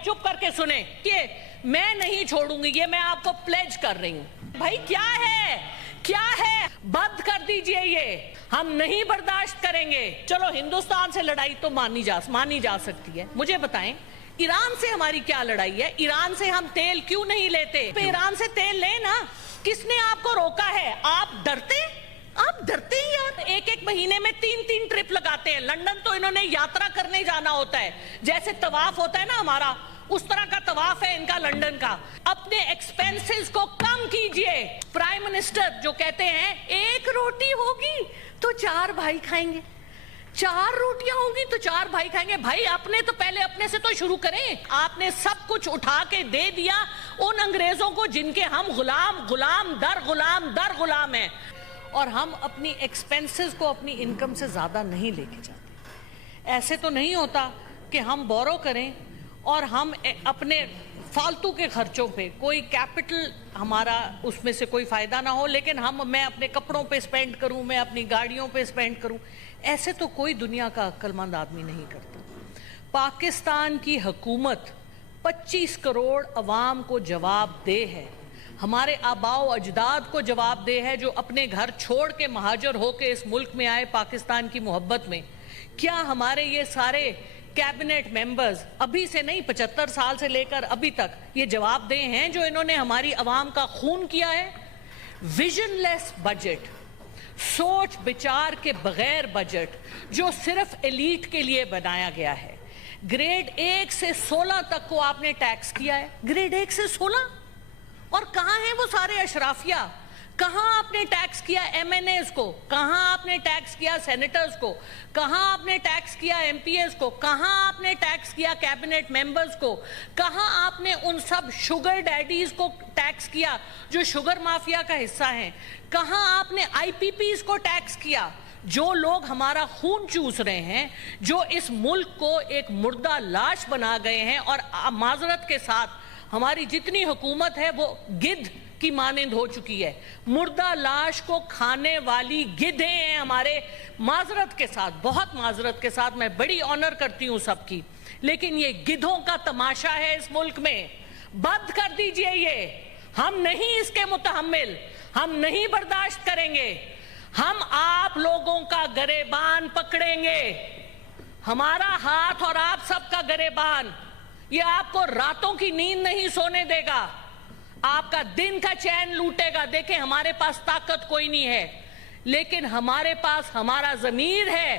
चुप करके सुने कि मैं नहीं छोड़ूंगी, ये मैं आपको प्लेज कर रही हूं। भाई क्या है, बंद कर दीजिए, ये हम नहीं बर्दाश्त करेंगे। चलो हिंदुस्तान से लड़ाई तो मानी जा सकती है, मुझे बताएं ईरान से हमारी क्या लड़ाई है? ईरान से हम तेल क्यों नहीं लेते? ईरान से तेल ले ना, किसने आपको रोका है? आप डरते ही यार। एक महीने में 3 ट्रिप लगाते हैं। लंदन तो इन्होंने यात्रा करने जाना होता है, जैसे तवाफ होता है ना हमारा, उस तरह का तवाफ है इनका लंदन का। अपने एक्सपेंसेस को कम कीजिए। प्राइम मिनिस्टर जो कहते हैं 1 रोटी होगी तो 4 भाई खाएंगे, 4 रोटियां होंगी तो 4 भाई खाएंगे। भाई पहले अपने से तो शुरू करें। आपने सब कुछ उठा के दे दिया उन अंग्रेजों को जिनके हम गुलाम दर गुलाम हैं, और हम अपनी एक्सपेंसेस को अपनी इनकम से ज्यादा नहीं लेके जाते। ऐसे तो नहीं होता कि हम बोरो करें और हम अपने फालतू के खर्चों पे कोई कैपिटल हमारा उसमें से कोई फायदा ना हो, लेकिन मैं अपने कपड़ों पे स्पेंड करूं, मैं अपनी गाड़ियों पे स्पेंड करूं। ऐसे तो कोई दुनिया का अक्लमंद आदमी नहीं करता। पाकिस्तान की हुकूमत 25 करोड़ अवाम को जवाबदेह है, हमारे आबाओ अजदाद को जवाबदेह है, जो अपने घर छोड़ के महाजर होके इस मुल्क में आए पाकिस्तान की मोहब्बत में। क्या हमारे ये सारे कैबिनेट मेंबर्स अभी से नहीं, 75 साल से लेकर अभी तक ये जवाबदेह हैं जो इन्होंने हमारी अवाम का खून किया है? विजनलेस बजट, सोच विचार के बगैर बजट जो सिर्फ एलीट के लिए बनाया गया है। ग्रेड 1 से 16 तक को आपने टैक्स किया है, ग्रेड 1 से 16। और कहां हैं वो सारे अशराफिया? कहां आपने टैक्स किया एमएनएस को? कहां आपने टैक्स किया सेनेटर्स को? कहां आपने टैक्स किया एमपीएस को? कहां आपने टैक्स किया कैबिनेट मेंबर्स को? कहां आपने उन सब शुगर डैडीज को टैक्स किया जो शुगर माफिया का हिस्सा हैं? कहां आपने आईपीपीज को टैक्स किया, जो लोग हमारा खून चूस रहे हैं, जो इस मुल्क को एक मुर्दा लाश बना गए हैं? और माजरत के साथ हमारी जितनी हुकूमत है वो गिद्ध की मानिंद हो चुकी है। मुर्दा लाश को खाने वाली गिद्धें हैं हमारे। माजरत के साथ, बहुत माजरत के साथ, मैं बड़ी ऑनर करती हूं सबकी, लेकिन ये गिद्धों का तमाशा है इस मुल्क में। बंद कर दीजिए ये। हम नहीं इसके मुतहम्मिल, हम नहीं बर्दाश्त करेंगे। हम आप लोगों का गरेबान पकड़ेंगे, हमारा हाथ और आप सबका गरेबान। ये आपको रातों की नींद नहीं सोने देगा, आपका दिन का चैन लूटेगा। देखें, हमारे पास ताकत कोई नहीं है, लेकिन हमारे पास हमारा ज़मीर है,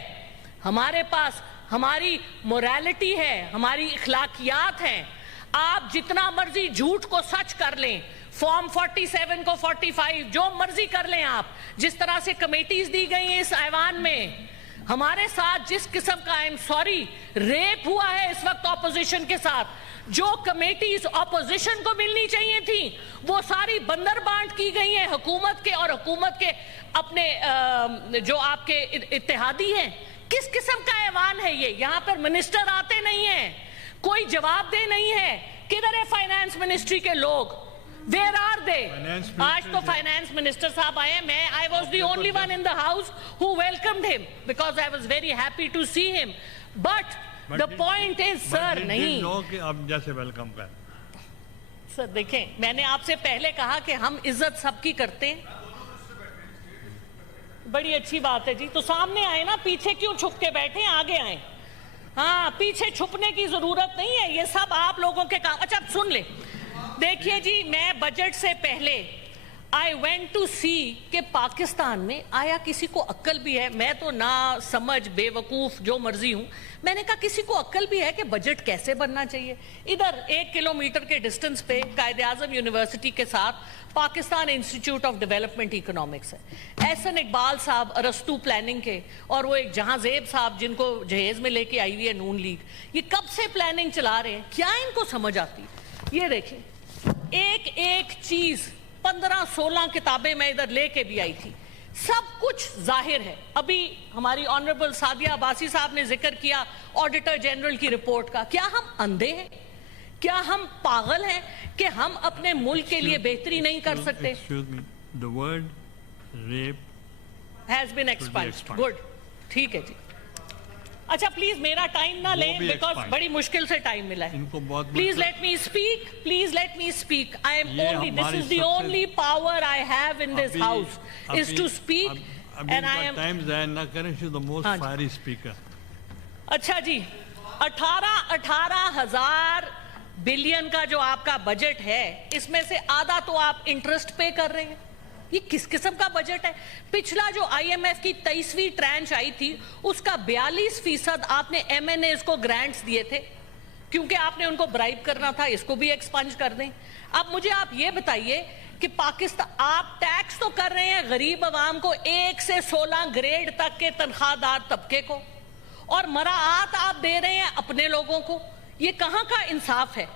हमारे पास हमारी मोरालिटी है, हमारी इखलाकियात हैं। आप जितना मर्जी झूठ को सच कर लें, फॉर्म 47 को 45, जो मर्जी कर लें आप। जिस तरह से कमेटीज दी गई हैं इस ऐवान में, हमारे साथ जिस किस्म का, आई एम सॉरी, रेप हुआ है इस वक्त ऑपोजिशन के साथ, जो कमेटीज ऑपोजिशन को मिलनी चाहिए थी वो सारी बंदर बांट की गई हैं हुकूमत के, और हुकूमत के अपने जो आपके इत्तेहादी हैं। किस किस्म का ऐवान है ये? यहाँ पर मिनिस्टर आते नहीं हैं, कोई जवाबदेह नहीं है। किधर है फाइनेंस मिनिस्ट्री के लोग? Where are they? आज तो फाइनेंस मिनिस्टर साहब आए हैं। I was the only one in the house who welcomed him because I was very happy to see him. But the point is, sir, नहीं। कि अब जैसे वेलकम कर। सर देखें, मैंने आपसे पहले कहा कि हम इज्जत सबकी करते हैं। बड़ी अच्छी बात है जी, तो सामने आए ना, पीछे क्यों छुप के बैठे? आगे आए। हाँ, पीछे छुपने की जरूरत नहीं है, ये सब आप लोगों के काम। अच्छा, सुन ले, देखिए जी, मैं बजट से पहले आई वेंट टू सी कि पाकिस्तान में आया किसी को अक्ल भी है। मैं तो ना समझ, बेवकूफ, जो मर्जी हूं। मैंने कहा किसी को अक्ल भी है कि बजट कैसे बनना चाहिए। इधर 1 किलोमीटर के डिस्टेंस पे कायदे आजम यूनिवर्सिटी के साथ Pakistan institute of development economics है। एहसन इकबाल साहब अरस्तु प्लानिंग के, और वो एक जहांजेब साहब जिनको जहेज में लेके आई हुई है नून लीग, ये कब से प्लानिंग चला रहे हैं, क्या इनको समझ आती? ये देखें, एक चीज 15-16 किताबें मैं इधर लेके भी आई थी, सब कुछ जाहिर है। अभी हमारी ऑनरेबल सादिया अब्बासी साहब ने जिक्र किया ऑडिटर जनरल की रिपोर्ट का। क्या हम अंधे हैं? क्या हम पागल हैं कि हम अपने मुल्क के लिए बेहतरी नहीं कर सकते? The word rape has been expunged. Good, ठीक है जी। अच्छा प्लीज मेरा टाइम ना लें, भी बिकॉज expand. बड़ी मुश्किल से टाइम मिला है. इनको बहुत प्लीज मुश्किल- let me speak, please let me speak. I am ये ओनली, दिस हमारी इज द सबसे- only power I have in this अभी- हाउस इज अभी- टू स्पीक अभी एंड आई इनका एम. टाइम जाया ना करें, शी इज द मोस्ट हाँ जी. Fiery speaker. अच्छा जी, 18,000 बिलियन का जो आपका बजट है, इसमें से आधा तो आप इंटरेस्ट पे कर रहे हैं. ये किस किस्म का बजट है? पिछला जो आईएमएफ की 23वीं ट्रांच आई थी, उसका 42% आपने एमएनएस को ग्रांट्स दिए थे, क्योंकि आपने उनको ब्राइब करना था. इसको भी एक्सपंज कर दें. अब मुझे आप ये बताइए कि पाकिस्तान, आप टैक्स तो कर रहे हैं गरीब आवाम को, 1 से 16 ग्रेड तक के तनख्वाहदार तबके को, और मराआत आप दे रहे हैं अपने लोगों को. ये कहां का इंसाफ है?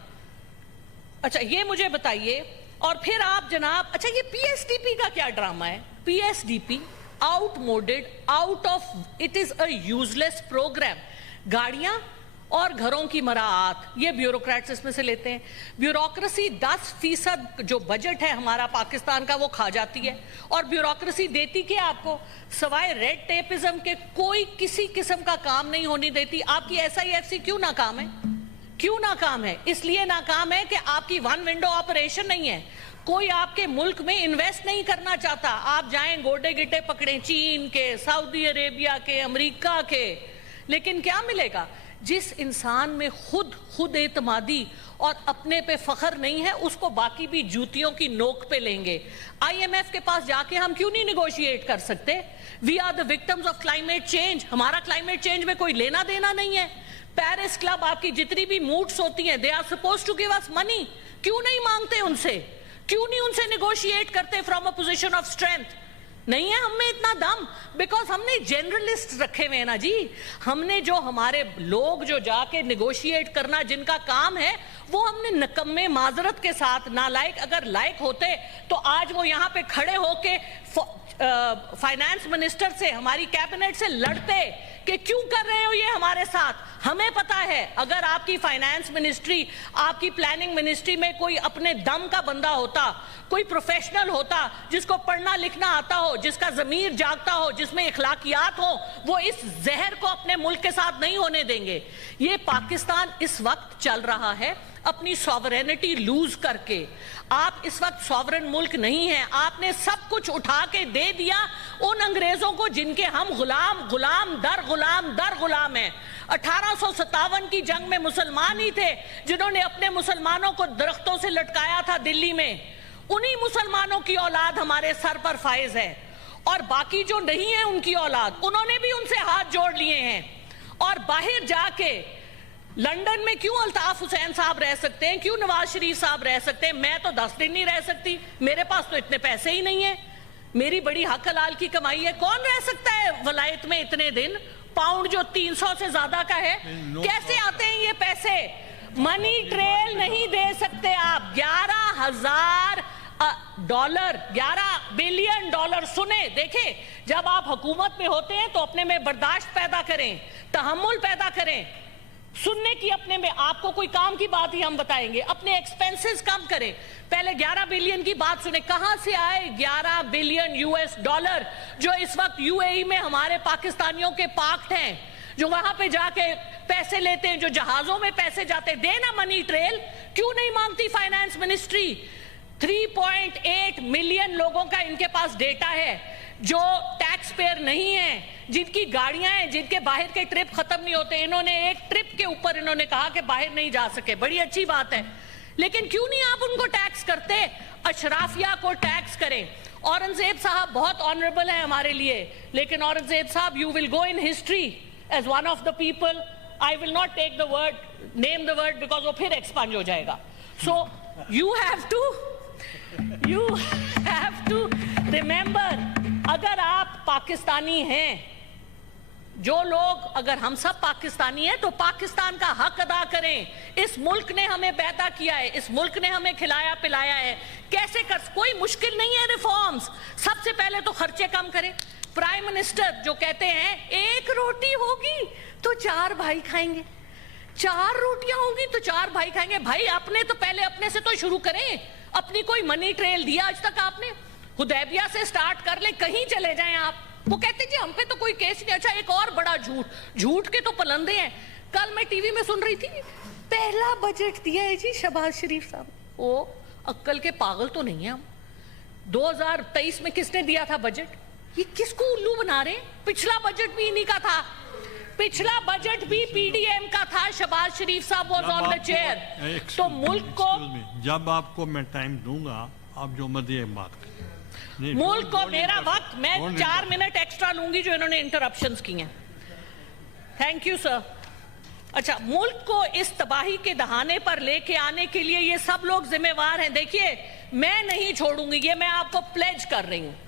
अच्छा ये मुझे बताइए. और फिर आप जनाब, अच्छा ये पीएसडीपी का क्या ड्रामा है? PSDP outmoded, out of, it is a useless program. गाड़ियां और घरों की मराआत, ये ब्यूरोक्रेट्स इसमें से लेते हैं. ब्यूरोक्रेसी 10% जो बजट है हमारा पाकिस्तान का, वो खा जाती है. और ब्यूरोक्रेसी देती क्या आपको? सवाए रेड टेपिज्म के कोई किसी किस्म का काम नहीं होने देती. आपकी SIFC क्यों नाकाम है? क्यों नाकाम है? इसलिए नाकाम है कि आपकी वन विंडो ऑपरेशन नहीं है. कोई आपके मुल्क में इन्वेस्ट नहीं करना चाहता. आप जाएं गोडे गिट्टे पकड़ें चीन के, सऊदी अरेबिया के, अमेरिका के, लेकिन क्या मिलेगा? जिस इंसान में खुद एतमादी और अपने पे फख्र नहीं है, उसको बाकी भी जूतियों की नोक पे लेंगे. IMF के पास जाके हम क्यों नहीं निगोशिएट कर सकते? We are the victims of climate change. हमारा क्लाइमेट चेंज में कोई लेना देना नहीं है. पेरिस क्लब, आपकी जितनी भी मूड्स होती हैं, they are supposed to give us money. क्यों नहीं मांगते उनसे? क्यों नहीं उनसे निगोशिएट करते from a position of strength? नहीं है हम में इतना दम, बिकॉज हमने जनरलिस्ट रखे हुए हैं ना जी. हमने जो हमारे लोग जो जाके निगोशिएट करना जिनका काम है, वो हमने नकम्मे, माजरत के साथ नालायक, अगर लायक होते तो आज वो यहाँ पे खड़े होके फाइनेंस मिनिस्टर से, हमारी कैबिनेट से लड़ते कि क्यों कर रहे हो ये हमारे साथ. हमें पता है अगर आपकी फाइनेंस मिनिस्ट्री, आपकी प्लानिंग मिनिस्ट्री में कोई अपने दम का बंदा होता, कोई प्रोफेशनल होता, जिसको पढ़ना लिखना आता हो, जिसका ज़मीर जागता हो, जिसमें इखलाकियात हो, वो इस जहर को अपने मुल्क के साथ नहीं होने देंगे. ये पाकिस्तान इस वक्त चल रहा है अपनी सॉवरेनिटी लूज करके. आप इस वक्त सॉवरेन मुल्क नहीं है. आपने सब कुछ उठा के दे दिया उन अंग्रेजों को जिनके हम गुलाम दर गुलाम हैं. 1857 की जंग में मुसलमान ही थे जिन्होंने अपने मुसलमानों को दरख्तों से लटकाया था दिल्ली में. उन्हीं मुसलमानों की औलाद हमारे सर पर फायज है, और बाकी जो नहीं है उनकी औलाद, उन्होंने भी उनसे हाथ जोड़ लिए हैं. और बाहर जाके लंदन में क्यों अल्ताफ हुसैन साहब रह सकते हैं, क्यों नवाज शरीफ साहब रह सकते हैं? मैं तो 10 दिन नहीं रह सकती. मेरे पास तो इतने पैसे ही नहीं है. मेरी बड़ी हक हलाल की कमाई है. कौन रह सकता है वलायत में इतने दिन? पाउंड जो 300 से ज्यादा का है, कैसे आते हैं ये पैसे? मनी ट्रेल नहीं दे सकते आप. 11,000 डॉलर, 11 बिलियन डॉलर. सुने, देखे, जब आप हुकूमत में होते हैं तो अपने में बर्दाश्त पैदा करें, तहम्मुल पैदा करें. सुनने की अपने में, आपको कोई काम की बात ही हम बताएंगे, अपने एक्सपेंसेस कम करें. पहले 11 बिलियन की बात सुने. कहां से आए 11 बिलियन US डॉलर जो इस वक्त UAE में हमारे पाकिस्तानियों के पार्क्ड हैं, जो वहां पे जाके पैसे लेते हैं, जो जहाजों में पैसे जाते हैं? देना मनी ट्रेल. क्यों नहीं मांगती फाइनेंस मिनिस्ट्री? 3.8 मिलियन लोगों का इनके पास डेटा है जो टैक्स पेयर नहीं है, जिनकी गाड़ियां हैं, जिनके बाहर के ट्रिप खत्म नहीं होते. इन्होंने एक ट्रिप के ऊपर इन्होंने कहा कि बाहर नहीं जा सके. बड़ी अच्छी बात है, लेकिन क्यों नहीं आप उनको टैक्स करते? अशराफिया को टैक्स करें. औरंगजेब साहब बहुत ऑनरेबल है हमारे लिए, लेकिन Aurangzeb sahab, you will go in history as one of the people, I will not take the word, name the word, because वो फिर एक्सपांड हो जाएगा. So you have to remember, अगर आप पाकिस्तानी हैं, जो लोग, अगर हम सब पाकिस्तानी हैं तो पाकिस्तान का हक अदा करें. इस मुल्क ने हमें पैदा किया है, इस मुल्क ने हमें खिलाया पिलाया है. कैसे कर, कोई मुश्किल नहीं है रिफॉर्म्स. सबसे पहले तो खर्चे कम करें. प्राइम मिनिस्टर जो कहते हैं 1 रोटी होगी तो 4 भाई खाएंगे, 4 रोटियां होंगी तो 4 भाई खाएंगे. भाई अपने तो पहले अपने से तो शुरू करें. अपनी कोई मनी ट्रेल दिया आज तक आपने? हुदैबिया से स्टार्ट कर ले, कहीं चले जाएं आप. وہ کہتے جی ہم پہ تو کوئی کیس نہیں. اچھا ایک اور بڑا جھوٹ کے تو پلندے ہیں. کل میں ٹی وی میں سن رہی تھی پہلا بجٹ دیا ہے جی شہباز شریف صاحب. او عقل کے پاگل تو نہیں ہیں ہم. 2023 میں کس نے دیا تھا بجٹ؟ یہ کس کو الو بنا رہے ہیں؟ پچھلا بجٹ بھی انہی کا تھا. پچھلا بجٹ بھی پی ڈی ایم کا تھا. شہباز شریف صاحب واز آن دا چیئر. تو ملک کو جب آپ کو میں ٹائم دوں گا آپ جو مرضی بات کریں. ملک کو میرا وقت میں 4 منٹ ایکسٹرا لوں گی جو انہوں نے انٹرپشنز کی ہیں. Thank you sir. اچھا ملک کو اس تباہی کے دہانے پر لے کے آنے کے لیے یہ سب لوگ ذمہ وار ہیں. دیکھیے میں نہیں چھوڑوں گی, یہ میں آپ کو پلیج کر رہی ہوں.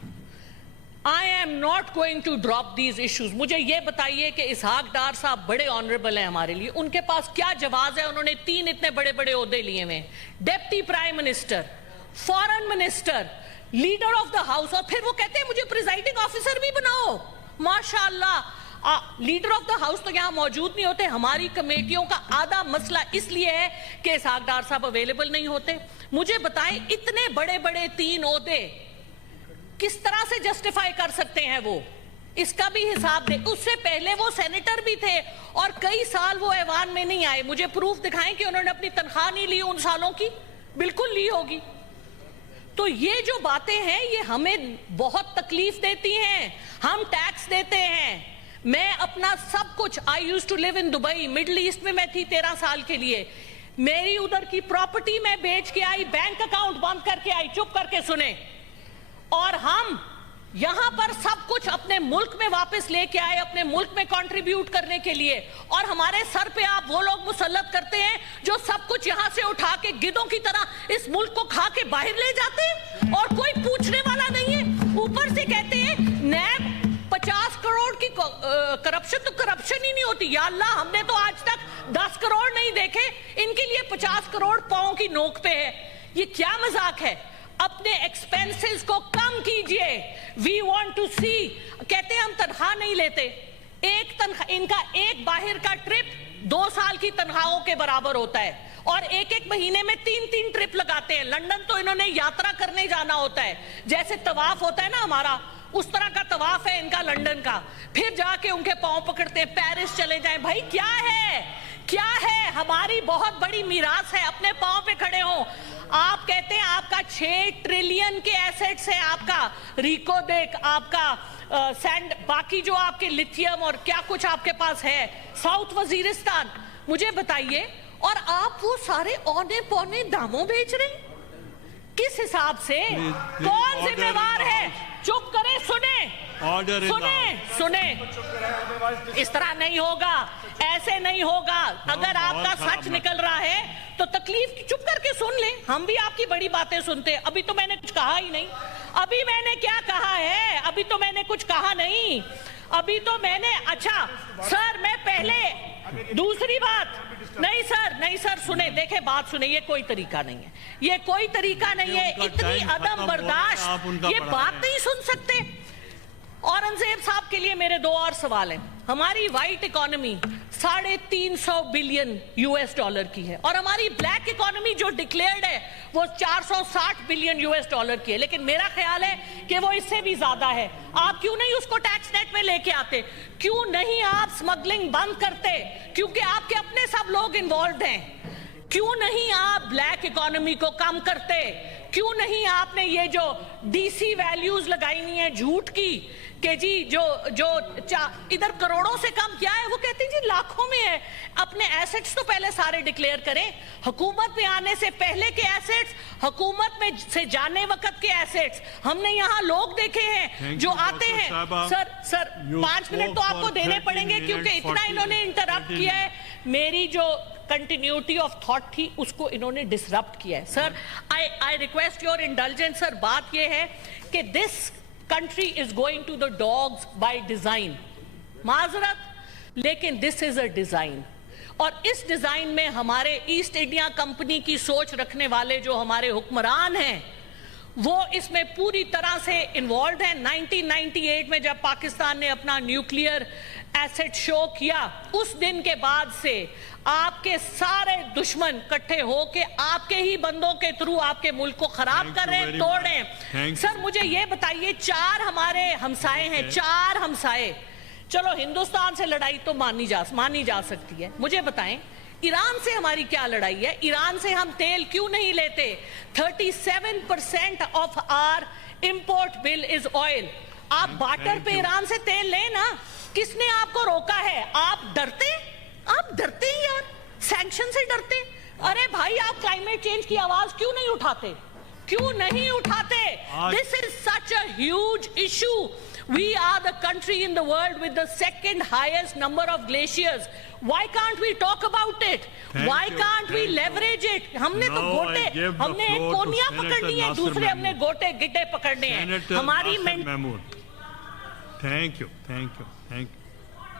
I am not going to drop these issues. مجھے یہ بتائیے کہ اسحاق ڈار صاحب بڑے آنریبل ہیں ہمارے لیے, ان کے پاس کیا جواز ہے؟ انہوں نے 3 اتنے بڑے بڑے عہدے لیے ہوئے, deputy prime minister, foreign minister, leader of the house, اور پھر وہ کہتے ہیں مجھے پریزائڈنگ آفیسر بھی بناؤ. ماشاءاللہ لیڈر آف دا ہاؤس تو یہاں موجود نہیں ہوتے. ہماری کمیٹیوں کا آدھا مسئلہ اس لیے ہے کہ اسحاق ڈار صاحب اویلیبل نہیں ہوتے. مجھے بتائیں اتنے بڑے بڑے 3 عہدے کس طرح سے جسٹیفائی کر سکتے ہیں وہ؟ اس کا بھی حساب دیں. اس سے پہلے وہ سینیٹر بھی تھے اور کئی سال وہ ایوان میں نہیں آئے. مجھے پروف دکھائیں کہ انہوں نے اپنی تنخواہ نہیں لی ان سالوں کی. بالکل لی ہوگی. تو یہ جو باتیں ہیں یہ ہمیں بہت تکلیف دیتی ہیں. ہم ٹیکس دیتے ہیں. میں اپنا سب کچھ I used to live in Dubai, middle east میں تھی 13 سال کے لیے. میری ادھر کی پراپرٹی میں بیچ کے آئی, بینک اکاؤنٹ بند کر کے آئی. چپ کر کے سنیں. اور ہم یہاں پر سب کچھ اپنے ملک میں واپس لے کے آئے, اپنے ملک میں کنٹریبیوٹ کرنے کے لیے. اور ہمارے سر پہ آپ وہ لوگ مسلط کرتے ہیں جو سب کچھ یہاں سے اٹھا کے گدوں کی طرح اس ملک کو کھا کے باہر لے جاتے ہیں اور کوئی پوچھنے والا نہیں ہے. اوپر سے کہتے ہیں نیب 50 کروڑ کی کرپشن, تو کرپشن ہی نہیں ہوتی. یا اللہ ہم نے تو آج تک 10 کروڑ نہیں دیکھے, ان کے لیے 50 کروڑ پاؤں کی نوک پہ ہے. یہ کیا مذاق ہے؟ اپنے ایکسپینسز کو کم کیجئے. وی وانٹ ٹو سی. کہتے ہیں ہم تنخواہ نہیں لیتے. ایک تنخواہ, ان کا ایک باہر کا ٹرپ 2 سال کی تنخواہوں کے برابر ہوتا ہے, اور ایک مہینے میں 3 ٹرپ لگاتے ہیں. لندن تو انہوں نے یاترا کرنے جانا ہوتا ہے, جیسے طواف ہوتا ہے نا ہمارا, اس طرح کا طواف ہے ان کا لندن کا. پھر جا کے ان کے پاؤں پکڑتے ہیں, پیرس چلے جائیں. بھائی کیا ہے, کیا ہے؟ ہماری بہت بڑی میراث ہے, اپنے پاؤں پہ کھڑے ہوں. آپ کہتے ہیں آپ کا 6 ٹریلین کے ایسٹس ہیں, آپ کا ریکو دیک, آپ کا سینڈ, باقی جو آپ کے لیتھیم اور کیا کچھ آپ کے پاس ہے, ساؤتھ وزیرستان. مجھے بتائیے, اور آپ وہ سارے اونے پونے داموں بیچ رہے ہیں. کس حساب سے؟ کون ذمہ وار ہے؟ چپ کریں, سنیں. اس طرح نہیں ہوگا, ایسے نہیں ہوگا. اگر آپ کا سچ نکل رہا ہے تو تکلیف چپ کر کے سن لیں. ہم بھی آپ کی بڑی باتیں سنتے ہیں. ابھی تو میں نے کچھ کہا ہی نہیں. ابھی میں نے کیا کہا ہے؟ ابھی تو میں نے کچھ کہا نہیں. ابھی تو میں نے, اچھا سر میں پہلے, دوسری بات, نہیں سر سنیں, دیکھیں بات سنیں. یہ کوئی طریقہ نہیں ہے, یہ کوئی طریقہ نہیں ہے. اتنی عدم برداشت, یہ بات نہیں سن سکتے. اورنگزیب صاحب کے لیے میرے 2 اور سوال ہیں. ہماری وائٹ اکانومی 350 بلین $US کی ہے, اور ہماری بلیک اکانومی جو ڈکلیئرڈ ہے وہ 460 بلین $US کی ہے. لیکن میرا خیال ہے کہ وہ اس سے بھی زیادہ ہے. آپ کیوں نہیں اس کو ٹیکس نیٹ میں لے کے آتے؟ کیوں نہیں آپ سمگلنگ بند کرتے؟ کیونکہ آپ کے اپنے سب لوگ انوالوڈ ہیں. کیوں نہیں آپ بلیک اکانومی کو کم کرتے؟ کیوں نہیں آپ نے یہ جو ڈی سی ویلیوز لگائی نہیں ہے جھوٹ کی کہ جی جو ادھر کروڑوں سے کم کیا ہے, وہ کہتے ہیں جی لاکھوں میں ہے. اپنے ایسٹس تو پہلے سارے ڈکلیئر کریں. حکومت میں آنے سے پہلے کے ایسٹس, حکومت میں سے جانے وقت کے ایسٹس. ہم نے یہاں لوگ دیکھے ہیں جو آتے ہیں. سر 5 منٹ تو آپ کو دینے پڑیں گے کیونکہ اتنا انہوں نے انٹرپٹ کیا ہے. میری جو کنٹینیوٹی آف تھاٹ تھی اس کو انہوں نے ڈسرپٹ کیا ہے. سر آئی ریکویسٹ یور انڈلجنس. سر بات یہ ہے کہ دس country is going to the dogs by design. معذرت, لیکن this is a design. اور اس ڈیزائن میں ہمارے ایسٹ انڈیا کمپنی کی سوچ رکھنے والے جو ہمارے حکمران ہیں وہ اس میں پوری طرح سے انوالوڈ ہیں. 1998 میں جب پاکستان نے اپنا نیوکلیئر एसेट शो किया, उस दिन के बाद से आपके सारे दुश्मन इकट्ठे होके आपके ही बंदों के थ्रू आपके मुल्क को खराब कर रहे हैं, तोड़ रहे हैं। सर मुझे ये बताइए, 4 हमारे हमसाए हैं, 4 हमसाए। चलो हिंदुस्तान से लड़ाई तो मानी जा सकती है, मुझे बताएं ईरान से हमारी क्या लड़ाई है? ईरान से हम तेल क्यों नहीं लेते? 37% of our import bill is oil. आप बाटर पे ईरान से तेल लें ना, किसने आपको रोका है? आप डरते हैं यार, सैंक्शन से डरते। अरे भाई आप क्लाइमेट चेंज की आवाज क्यों नहीं उठाते? This is such a huge issue. We are the country in the world with the second highest number of glaciers. Why can't we talk about it? Why can't we leverage it? हमने तो गोटे, हमने एक कोनिया पकड़नी है, दूसरे हमने गोटे गिटे पकड़ने हैं। हमारी Thank you.